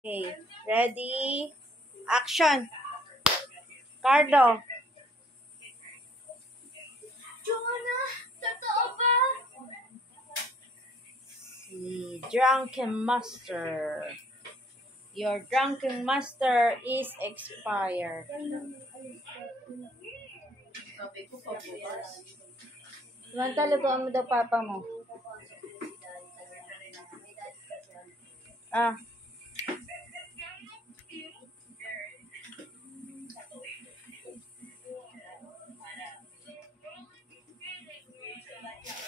Okay, ready? Action! Carlo. Jonah, totoo ba? Si Drunken Master. Your Drunken Master is expired. Samantha, lutuan mo daw papa mo. Ah.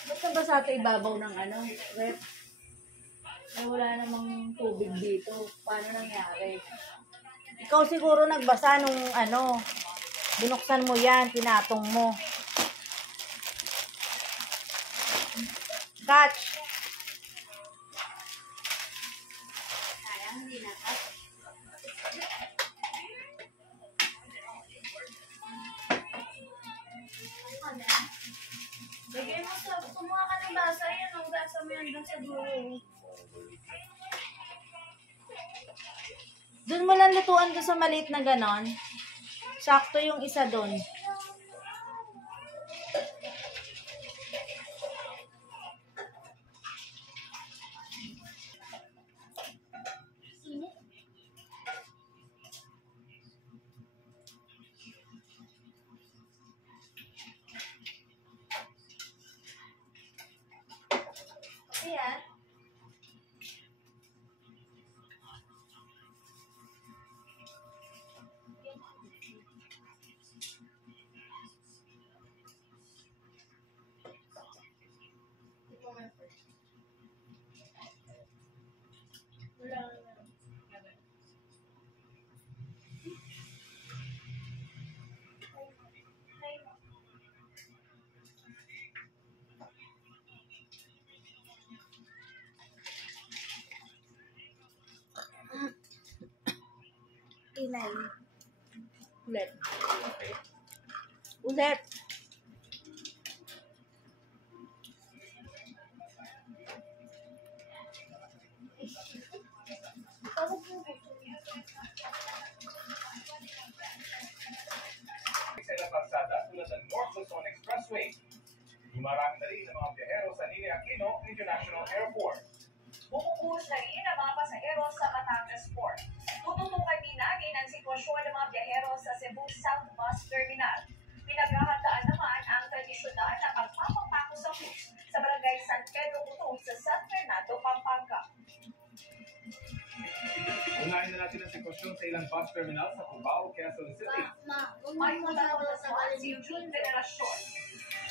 Ba't nabasa ito ibabaw ng rep? Ay, wala namang tubig dito. Paano nangyari? Ikaw siguro nagbasa nung binuksan mo yan, pinatong mo. Catch! Sayang, hindi nakat. Bigay mo sa, kumuha ka ng basa, yan o, basa mo yan doon sa dulo. Doon mo lang lutuan doon sa maliit na ganon. Sakto yung isa doon. Ayan. Inay. Ulit. Ulit. Sa ilang kalsada tulad ng North Luzon Expressway. Dumarami na rin ang mga biyahero sa Ninoy Aquino International Airport. Bumubuhos na rin ang mga pasahero sa Batangas Port. Tututukan din natin ang sitwasyon ng mga biyahero sa Cebu South Bus Terminal. Pinaghahandaan naman ang tradisyonal na pagpapapako sa bus sa barangay San Pedro Butong sa San Fernando, Pampanga. Unahin na natin ang sitwasyon sa ilang bus terminal sa Cubao, Quezon City. May mula ko na si June Veneracion.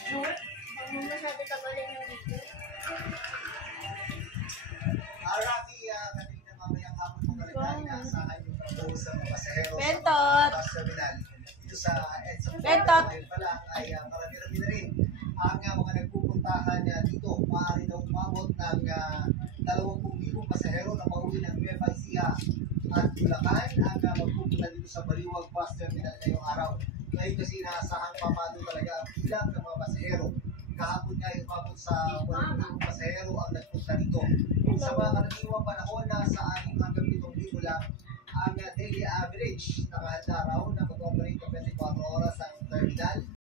June, Huwag mo masyado tagalin yung video. Rocky, kanina mamayang hapon po talaga inaasahan yung pagbuhos sa mga pasahero Bentot! sa bus terminal. Dito sa EDSA Bentot! ngayon pa lang ay marami-rami na rin ang mga nagpupuntahan dito. Maaari daw umabot ng 20,000 pasahero na pauwi ng Nueva Ecija at Bulacan ang magpupunta dito sa Baliwag Bus Terminal ngayong araw. Ngayon kasi inaasahan papado talaga ang bilang ng mga pasahero. Kahapon nga yung umabot sa 8,000 pasahero ang nagpunta dito. Sa mga karaniwang panahon na sa 6 hanggang 7,000 lang ang daily average. Nakahanda raw na mag-operate ng 24 oras ang terminal.